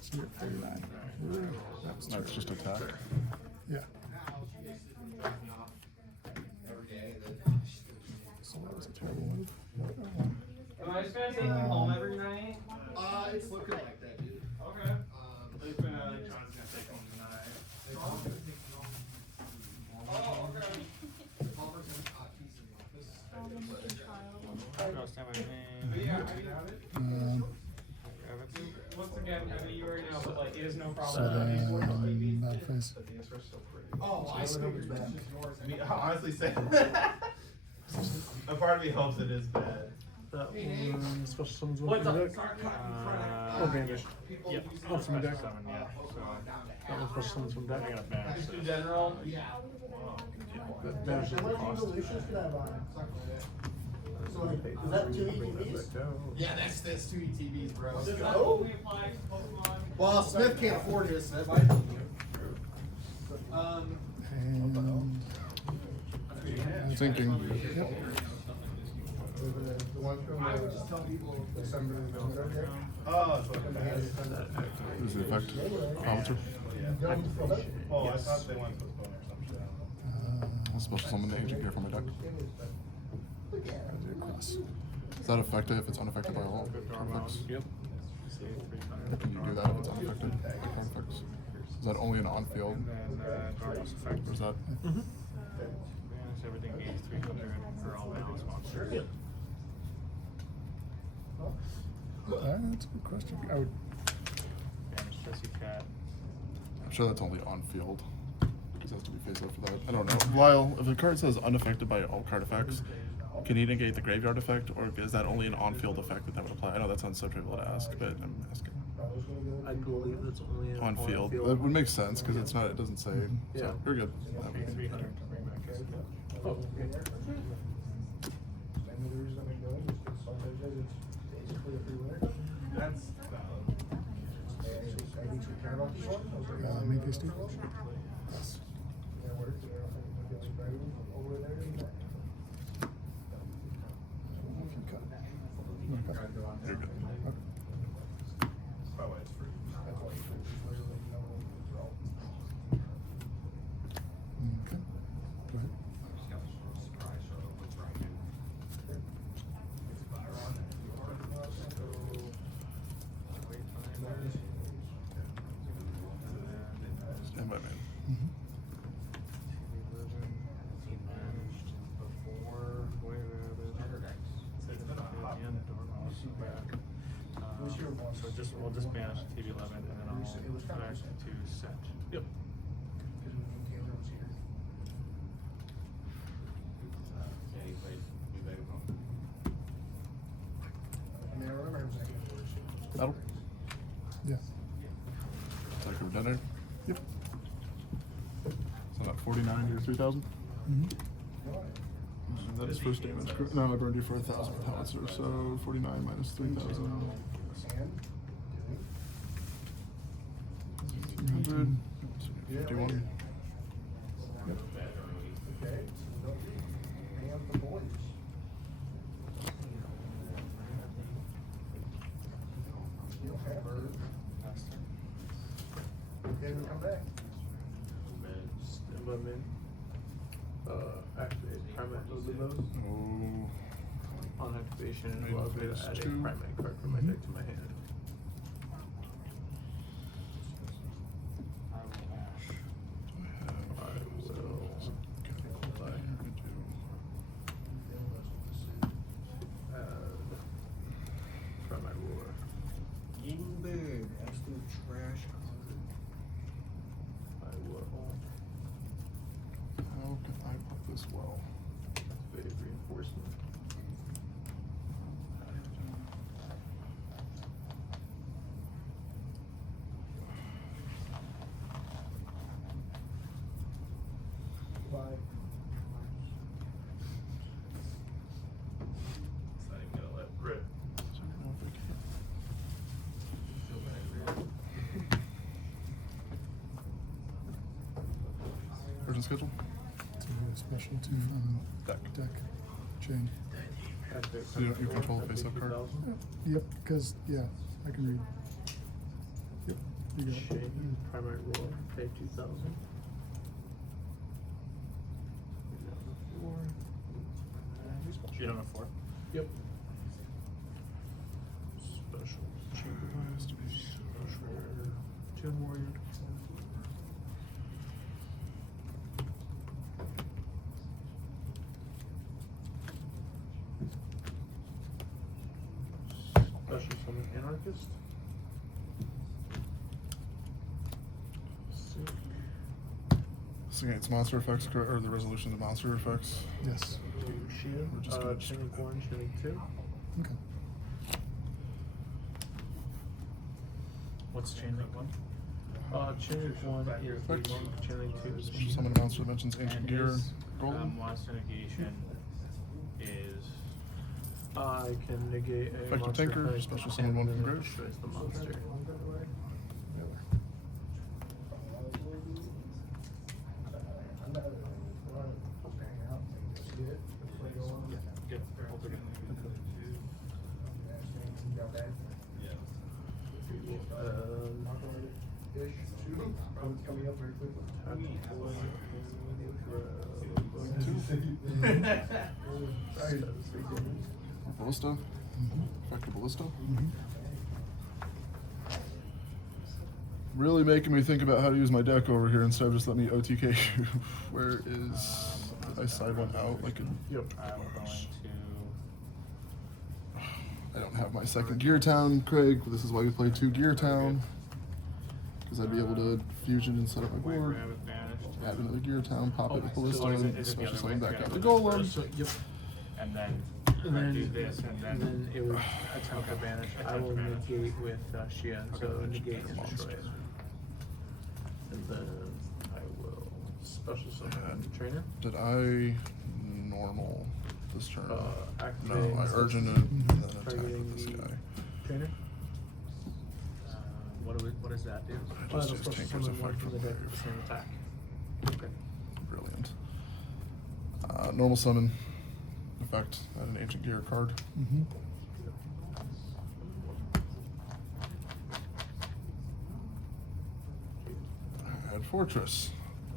So you're at 39. That's just attack. Yeah. So that was a terrible move. Am I just gonna take you home every night? It's looking like that, dude. Okay. John's gonna take home tonight. Oh, okay. Go stand by me. But yeah, I have it. Once again, I mean, you already know, but like, it is no So problem. then, bad face. Oh, I still bad. I mean, I'll honestly say, a part of me hopes it is bad. That one, special summons one What's from the up? deck. Or banish. Yep. Oh, from the deck. Summon, yeah. So That one special summons from deck. I got a banish. Just in general. That banishes the cost. So, is that 2 ETBs? Yeah, that's 2 ETBs, bro. Let's go. We apply to Pokemon. Well, Smith can't afford his, so that might be you. And Thinking. yep. The one from, just tell people December. Oh, it's like bad. Is the effect? Counter. Oh, I thought they went to postpone or some shit. I'll special summon the agent here from my deck. Cross. Is that effective if it's unaffected by all card effects? Yep. Can you do that if it's unaffected by card effects? Is that only an on-field? Or is that? Banish everything gains 300 for all balance monsters. Yep. That's a good question. I would. Banish Jesse Cat. I'm sure that's only on field. Because it has to be face up for that. I don't know. Lyle, if the card says unaffected by all card effects, can he negate the graveyard effect, or is that only an on-field effect that would apply? I know that sounds so trivial to ask, but I'm asking. I believe that's only On field. That would make sense because it's not. It doesn't say. Yeah. So you're good. Oh, okay. Make this do. You're good. Okay. Go ahead. Stand by, man. Mhm. So just we'll just banish TV11 and then I'll back to set. Yep. Battle. Yeah. Like we're done there. Yep. So at 49, you're 3,000. Mm-hmm. That is first damage. Correct? No, I burned you for 1,000 with howitzer, so 49 minus 3,000. 300. 51. Yep. Okay, we come back. Stand by min. Activate primate mode mode. Oh. On activation, it Main allows me to phase add a 2. primate card from my deck to my hand. Primate ruler. Big, absolute trash card. I will How can I put this well? activate reinforcement. Bye. It's not even gonna let rip. Version schedule? So a specialty from Deck. chain. Activate So you primate control ruler, the face-up pay card? 2,000. Yep, because yeah, I can read. Yep, you got it. Chain, primate ruler, pay 2,000. You don't have 4? Yep. Special chamber, special Gem Warrior. Special summon anarchist. Sick. This against monster effects, or the resolution of monster effects. Yes. Shield, We're just gonna Chain 1, Chain 2. Okay. What's chain link 1? Chain 1 is Effect. the monk, Chain 2 is Special summon a monster that mentions ancient And gear. his Golden. monster negation is I can negate a Effective monster tinker, effect special summon and one then from it grave. destroys the monster. good. Alter it. Coming up very quickly. Ballista. Effective ballista. Really making me think about how to use my deck over here instead of just let me OTK you. Where is... Did I side one out like a... Yep. I'm going to. I I don't have my second Gear Town, Craig. This is why we play 2 Gear Town. Because I'd be able to fusion and set up my White board. Rabbit banished. Add another Gear Town, pop it with Ballista, is it the special other summon way? back out the Okay. Golem. So, yep. And then And then, do this, and then it would attempt to banish. I will negate with Xian, so negate and destroy it. And then I will special summon trainer. Did I normal this turn? No, Activate I urgent it and then attack targeting with this the guy. trainer. what does that do? I Well, just it'll use special Tinker's summon one effect from the from deck the with the grave. same attack. Okay. Brilliant. Normal summon. Effect. Add an Ancient Gear card. Mm-hmm. Add Fortress.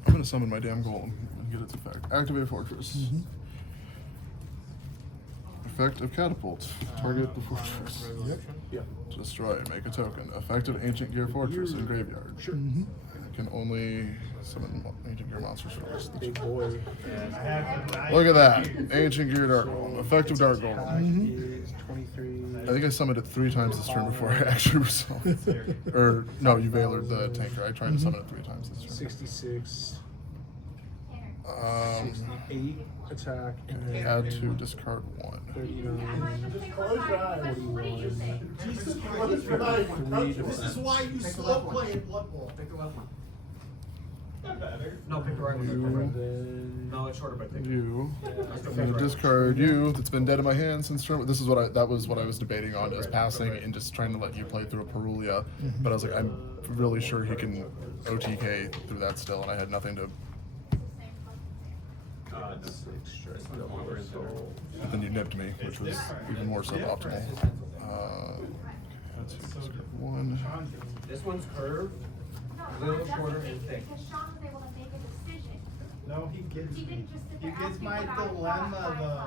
I'm gonna summon my damn Golem and get its effect. Activate Fortress. Mm-hmm. Effect of Catapult. Target the Fortress. Yep. Yep. Destroy. Make a token. Effect of Ancient Gear Fortress in Graveyard. Sure. Mm-hmm. I can only summon Ancient Gear monsters first. Big boy. Look at that. Ancient Gear Dark Golem. Effective Dark Attack Golem. is 23. I think I summoned it 3 times this turn before I actually resolved. Or, no, you Veilered the Tanker. I tried to summon it 3 times this turn. 66. Um, 68 attack. And then add 2, discard 1. 39. Just close your eyes. 41. Jesus, close your eyes. Three This is why you slow play in Blood Bowl. Pick the left one. Not better. No, pick the right one. And then No, it's shorter, but pick You. That's I'm gonna discard you. That's been dead in my hand since turn. This is what that was what I was debating on, is passing and just trying to let you play through a Perulia. But I was like, I'm really sure he can OTK through that still, and I had nothing to. But then you nipped me, which was even more suboptimal. That's discard 1. This one's curved, a little shorter and thick. Because Sean was able to make a decision. No, he gets He me. didn't just sit He there gets asking my what I thought dilemma 5-5. though.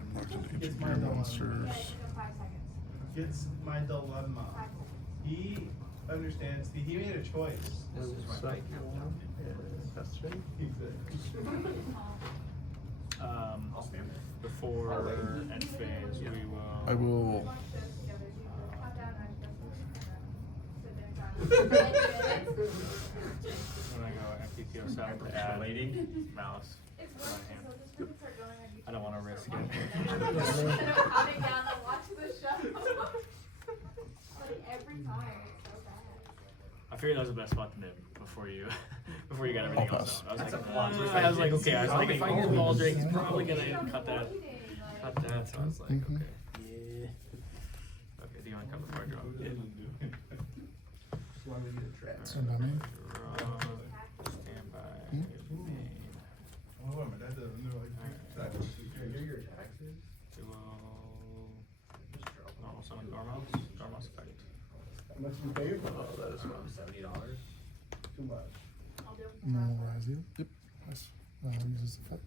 I'm locked into It's Ancient my Gear dilemma. monsters. Yeah, it's been 5 seconds. Gets my dilemma. 5 seconds. He understands. He made a choice. This is my bike now. That's right. I'll spam it. Before end phase, we will. I will. Watch this together. Calm down, I just sit there in silence. When I go FPPO south to add Malice. It's to my worth it, hand. so just when you start going on YouTube. I don't want to risk it. Instead of counting down to watch the show. Like every time, it's so bad. I figured that was the best spot to nib before you got everything I'll else pass. out. I was like, okay. I was like, if I get Ball Drake, he's probably gonna cut that. So I was like, Mhm. okay. Yeah. Okay, do you want to come before I draw? Stand by me. Stand by me. We will normal summon Dormouse effect. How much you pay for? Oh, that is fun. $70. Too much. I'll do it Normal Ryzeal. Yep. Nice. Uses effect.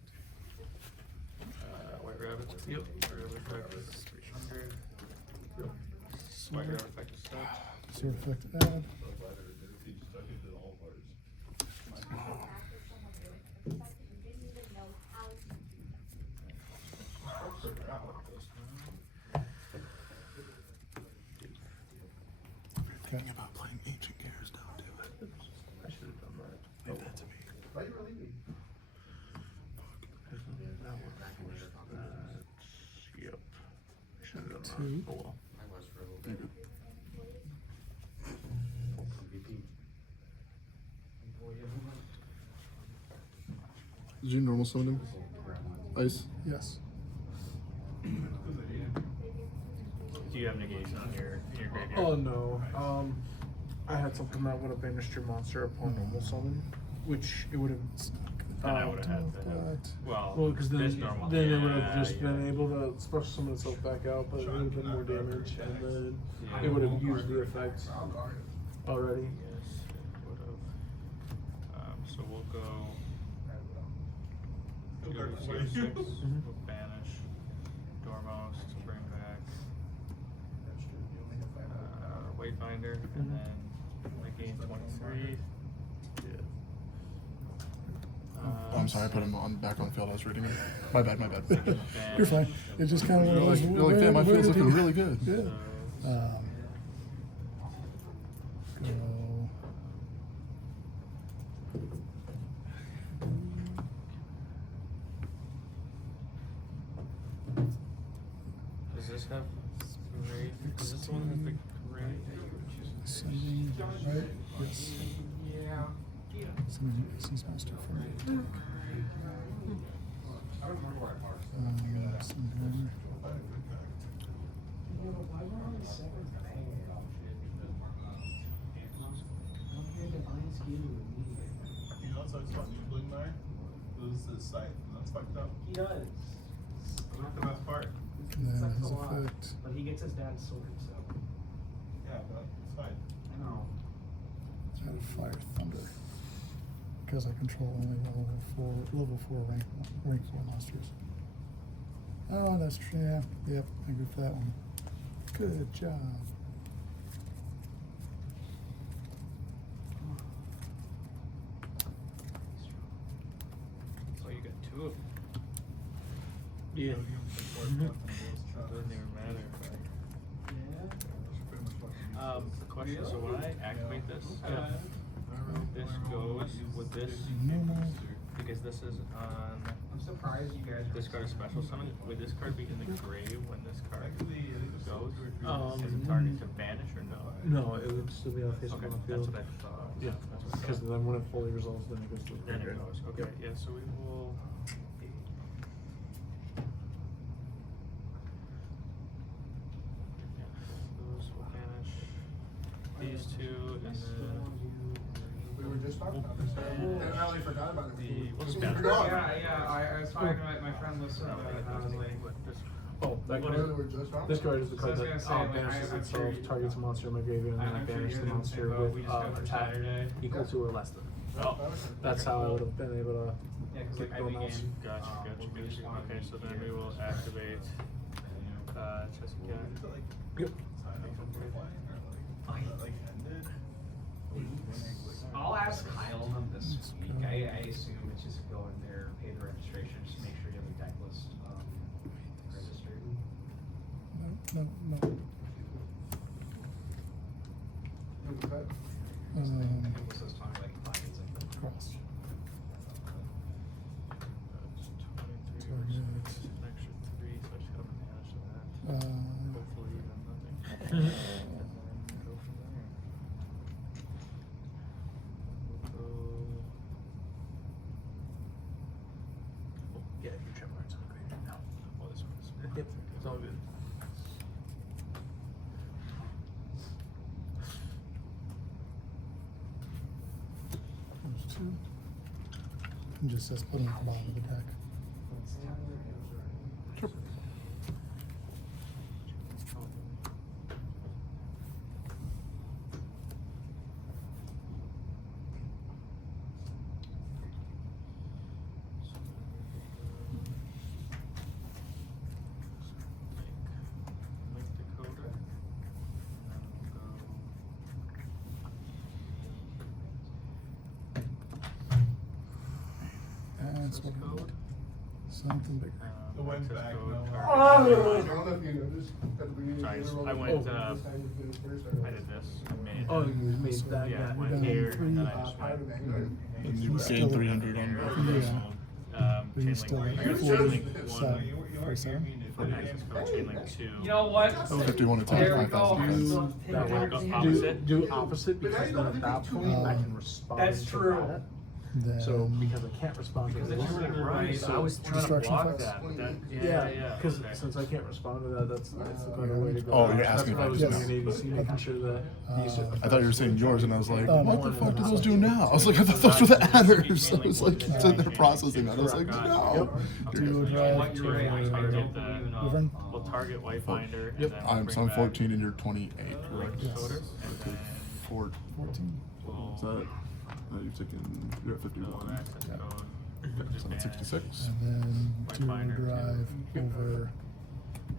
White Rabbit. Yep. White Rabbit effect is 300. White Rabbit effect is stuck. Sword effect add. Thinking about playing Ancient Gears, don't do it. I should have done that. Leave that to me. Why you really me? Yep. I should have done that. 2. Oh well. You're good. Did you normal summon him? Ice. Yes. Do you have negation on your graveyard? Oh no. I had something that would have banished your monster upon normal summon, which it would have. Then I would have had But Well, because then, this normal. then it would have Yeah, just yeah. been able to special summon itself back out, but it would have been more damage, and then Yeah. it would have used the effect already. Yes, it would have. So we'll go. CO6, we'll banish Dormouse to bring back Wayfinder, and then I gain 23. I'm sorry, I put him on back on field. I was reading it. My bad. You're fine. It's just kind of one of those. You're like, damn, my where field's did looking he- really good. Yeah. Go. Does this have gray? Is this the one with the gray? Sending, right? Yes. Yeah. Sending Essence Master from the deck. I don't remember where I parked. Send hammer. You know what's always about Noobling there? Loses his sight, and that's fucked up. He does. That's not the best part. And then Sucks his a lot. effect. But he gets his dad's sword, so. Yeah, but it's fine. I know. Add Fire Thunder. Because I control only level 4 rank 4 monsters. Oh, that's true. Yeah, yep, I goofed that one. Good job. So you got 2 of them. Yeah. It doesn't even matter. The question, so when I activate this, this goes with this, because this is on, I'm surprised you guys. this card is special summon, would this card be in the grave when this card goes? Is it Um, targeted to banish or no? No, it would still be on face Okay, on the that's field. what I thought. Yeah, That's what I because thought. then when it fully resolves, then it goes to the Then it graveyard. goes, okay, Yep. yeah, so we will. Yeah, those will banish these 2, and then. We were just talking about this. And I really forgot about it. What's We that? forgot. Yeah, I was talking to my friend listened to it, and I was like, Oh, that What card. we were just talking This about. card is the So I card was that gonna say, like, banishes I'm itself, sure you- targets a monster in my graveyard, and then I I'm sure banish you're the in the monster same boat. We with just got attack Saturday. equal to or less than. Oh, That's how I would have been able to. Yeah, because get like I going began. else. gotcha. Okay, so then we will activate, Jessica. Yep. I'll ask Kyle on this week. I assume it's just go in there, pay the registration, just make sure you have a deck list registered. No. It was just talking like 5 days ago. Cross. Target. An extra 3, so I just gotta manage that. Hopefully you have nothing. And then go from there. Yeah, you trip marks on the graveyard now. Oh, this one is. Yep, it's all good. There's 2. And just says put them at the bottom of the deck. Sure. Link decoder. That's what I want. Something bigger. The wind's access back code, now. target. I don't know if you noticed at the beginning. Sorry, of the I roll, went, this time you finished first, I did this. I made Oh, you made that, yeah, yeah. I went done here, three. and then I just Pride went. of Vanguard. And you gain 300 on both of those. But you Chain still link, have I got 40 chain link 1 7. You For weren't 7. here, for access code, chain link 2. You know what? 51 attack, There we 5,000 go. defense. That When it one. goes opposite? Do opposite because then at that point I can Um, respond. That's to true. that. Then So because I can't respond to Because the then you're one, like, right, So I was trying to Destruction block effects? that, but that, yeah, because okay. since I can't respond to that, that's the kind yeah. of way to go. Oh, you're That's asking what I was about doing just in ABC, making sure that these. I thought you were saying yours, and I was like, Oh, what no. the fuck do those do now? I was like, I thought those were the adders. I was like, sitting there processing that. I was like, no. Do You're- drive You're right, I Target don't the, Wyvern? we'll target Whitebinder, and Yep. then So I'm 14 and you're 28, correct? Yes. decoder, and then 14. we'll Is that, you've taken, you're at go 51. access Yeah. code. Okay, just so that's banish, 66. And then Whitebinder do drive over.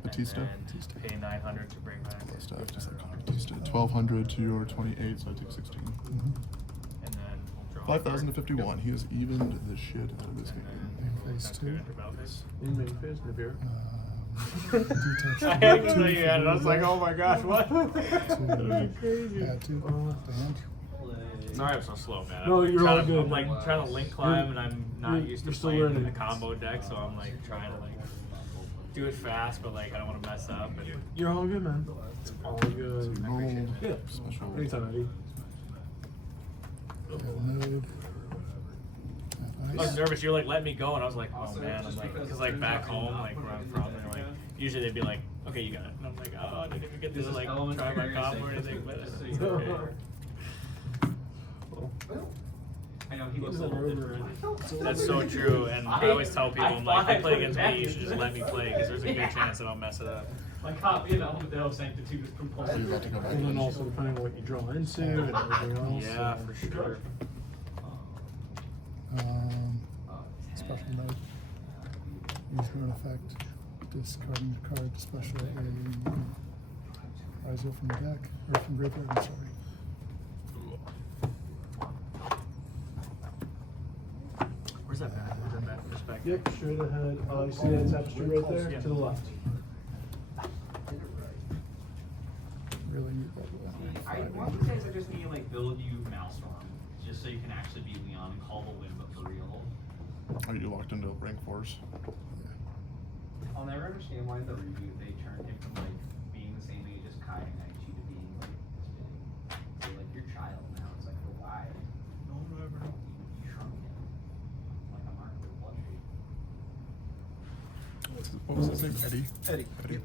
Batista? And then pay 900 to bring back. Stuff, just like Batista. 1200 to your 28, so I take 16. Mhm. And then we'll draw 5,000 to 51. He has evened the shit out of this game. Phase two. In main phase, Navir. Detach I two had to for tell you, and I was like, oh my gosh, what? crazy. Add two. Band. Sorry I'm so slow, man. No, I'm you're trying all to, good. I'm like trying to link climb, and I'm not you're- used to you're still playing learning. the combo deck, so I'm like trying to like do it fast, but like I don't want to mess up. And You're all good, man. It's all good. Rolled. Yeah. Special. Anytime, Eddie. Node. I was nervous. You're like, let me go, and I was like, oh man, I'm like, because like back home, like where I'm from, they're like, usually they'd be like, okay, you got it, and I'm like, oh, I didn't even get to like try my combo or anything, but it's okay. I know he looks a little different. That's so true, and I always tell people, I'm like, if you play against me, you should just let me play, because there's a good chance that I'll mess it up. Like, you know, the whole sanctitude is compulsory. You're about to go back. And then also depending on what you draw into and everything else. Yeah, so- for sure. Special node. Use rune effect. Discarding a card to special a Ryzeal from the deck. Or from graveyard, I'm sorry. Where's that back? Where's that back perspective? Yep, straight ahead. You see that tapestry right there? Yeah. To the left. Really need that. I want you guys to just need like build you Maelstrom, just so you can actually be Leon and call the win, but for real. Are you locked into rank 4s? I'll never understand why in the review they turned him from like being the same age as Kai and Aichi to being like this big. So like your child now, it's like, but why? No one ever. You shrunk him. Like I'm not with blood shade. What was his name? Eddie? Eddie. Eddie.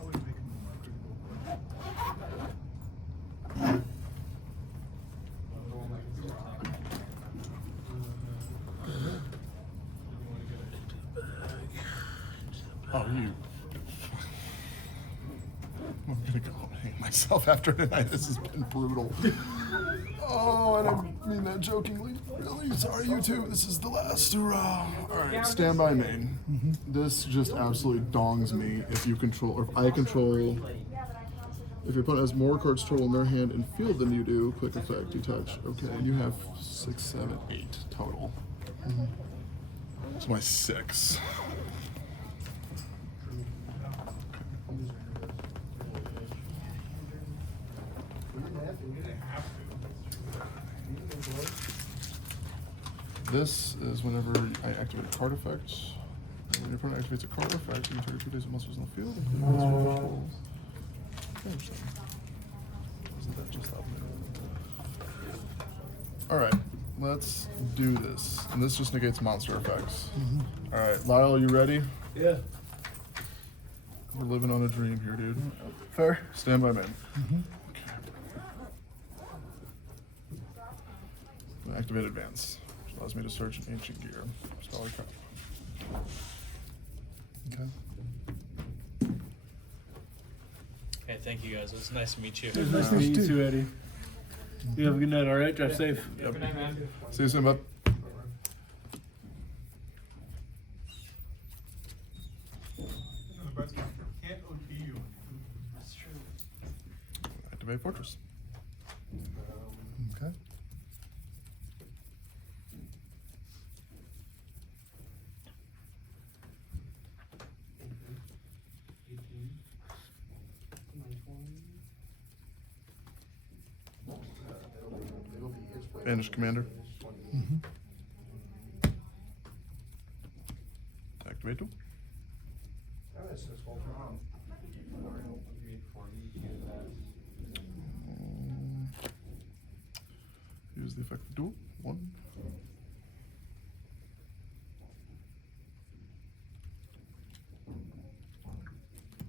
Always making me more critical. Oh, you. I'm gonna go hang myself after tonight. This has been brutal. Oh, I didn't mean that jokingly. Really sorry, you two. This is the last hurrah. All right, stand by main. This just absolutely dongs me if you control, or if I control. If your opponent has more cards total in their hand and field than you do, quick effect, detach. Okay, and you have 6, 7, 8 total. It's my 6. This is whenever I activate a card effect. When your opponent activates a card effect, you can target 2 days of monsters on the field. Including monsters you control. Wasn't that just that? Alright, let's do this. And this just negates monster effects. Alright, Lyle, you ready? Yeah. We're living on a dream here, dude. Fair? Stand by, man. Activate advance, which allows me to search an ancient gear. Scholar crap. Okay. Hey, thank you guys. It was nice to meet you. It was nice to meet you too, Eddie. You have a good night, alright? Drive safe. Yep. Good night, man. See you soon, bud. Nebraska can't OT you. That's true. Activate fortress. Okay. Banish commander. Activate tool. Use the effective duel. 1.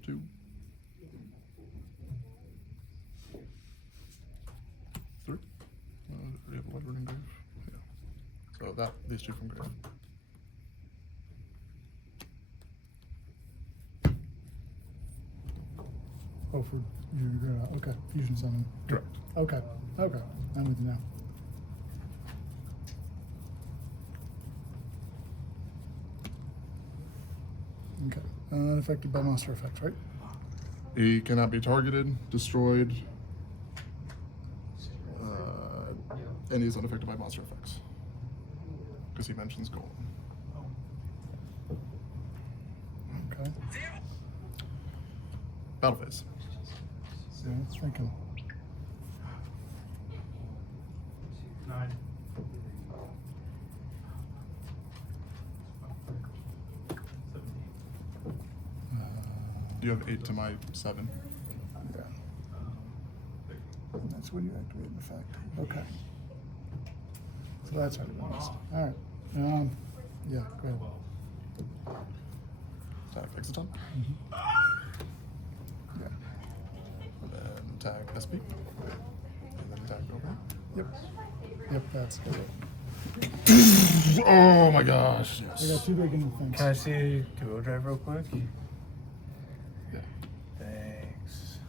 2. 3. We have a letter in grave. Yeah. So these 2 from grave. Oh, for you're gonna okay. Fusion summon. Correct. Okay. Okay. I'm with you now. Okay. Unaffected by monster effects, right? He cannot be targeted, destroyed, and he's unaffected by monster effects. Because he mentions golem. Okay. Battle phase. So I was thinking. 9. You have 8 to my 7. Yeah. And that's when you activate an effect. Okay. So that's already been missed. All right. Yeah, go ahead. Attack Exiton. Yeah. And then attack SP. And then attack over. Yep. Yep, that's it. Oh my gosh. I got Yes. 2 big things. Can I see duo drive real quick? Yeah. Thanks.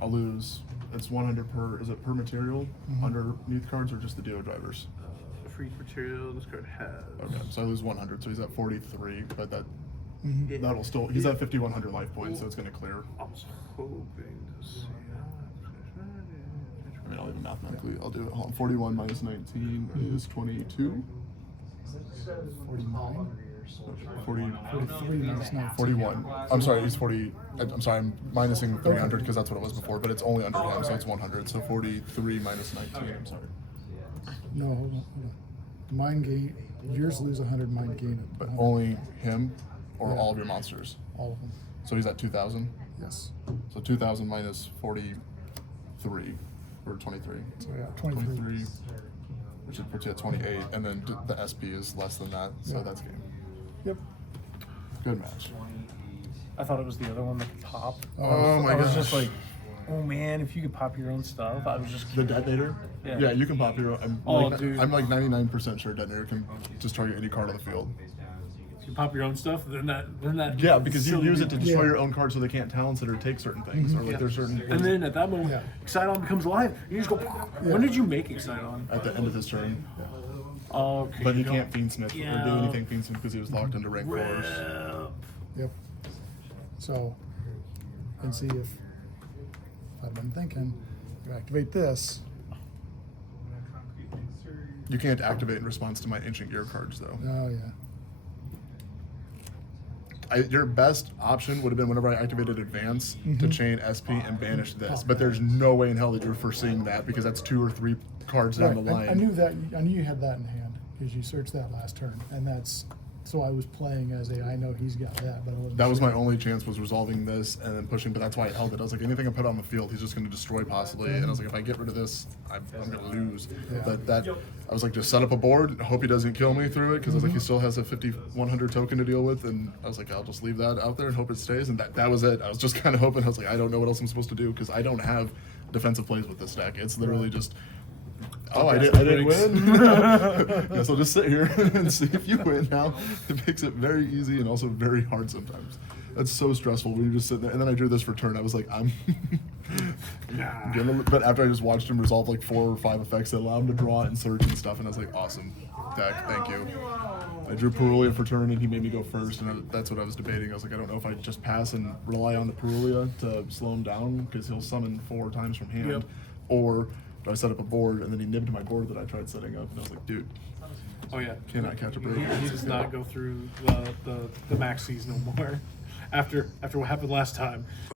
I'll lose. It's 100 per. Is it per material underneath cards or just the Dio drivers? Free material this card has. Okay, so I lose 100. So he's at 43, but Mhm. that'll still. He's at 5,100 life points, so it's gonna clear. I was hoping to see. I mean, I'll even mathematically. I'll do it. Hold on. 41 minus 19 is 22. 49. 40. 43 minus 19. 41. I'm sorry, he's 40. I'm sorry, I'm minusing 300 because that's what it was before, but it's only under him, so it's 100. So 43 minus 19. I'm sorry. No, hold on, hold on. Mine gain. Yours lose 100, mine gain it. But 100. only him or Yeah. all of your monsters. All of them. So he's at 2,000. Yes. So 2,000 minus 43 or 23. So yeah, 23. Which would put you at 28, and then the SP is less than that, so Yeah. that's game. Yep. Good match. I thought it was the other one that could pop. Oh my I was gosh. just like, oh man, if you could pop your own stuff, I was just The curious. detonator? Yeah. You can pop your own. Dude. I'm like 99% sure detonator can just target any card on the field. You pop your own stuff, then that. Yeah, because you use it to destroy Yeah. your own card so they can't talent it or take certain things. Or like there's certain And then at that moment, Yeah. Exciton becomes alive. You just go. When did you make Exciton? at the end of his turn. Oh, okay. But he you don't- can't Fiendsmith or do Yeah. anything Fiendsmith because he was locked into rank 4s. Rip. Yep. So, and see if I've been thinking, you activate this. You can't activate in response to my Ancient Gear cards though. Oh yeah. Your best option would have been whenever I activated Advance to chain SP and banish this. Pop But there's that. no way in hell that you're foreseeing that because that's 2 or 3 cards down the Right. line. I knew that. I knew you had that in hand because you searched that last turn, and that's. So I was playing as a. I know he's got that, but I wasn't. That was sure. my only chance was resolving this and then pushing, but that's why I held it. I was like, anything I put on the field, he's just going to destroy possibly. And I was like, if I get rid of this, I'm going to lose. Yeah. But that, I was like, just set up a board, hope he doesn't kill me through it, because I was like, he still has a 5,100 token to deal with, and I was like, I'll just leave that out there and hope it stays. And that was it. I was just kind of hoping. I was like, I don't know what else I'm supposed to do, because I don't have defensive plays with this deck. It's literally just, oh, I didn't win. Guess I'll just sit here and see if you win now. It makes it very easy and also very hard sometimes. That's so stressful when you're just sitting there. And then I drew this for turn. I was like, but after I just watched him resolve like 4 or 5 effects that allow him to draw and search and stuff, and I was like, awesome deck, thank you. I drew Perulia for turn and he made me go first, and that's what I was debating. I was like, I don't know if I just pass and rely on the Perulia to slow him down because he'll summon 4 times from hand, Yep. or do I set up a board and then he nibbed my board that I tried setting up, and I was like, dude, Oh yeah. cannot catch a break. He does not go through the maxis no more. After what happened last time.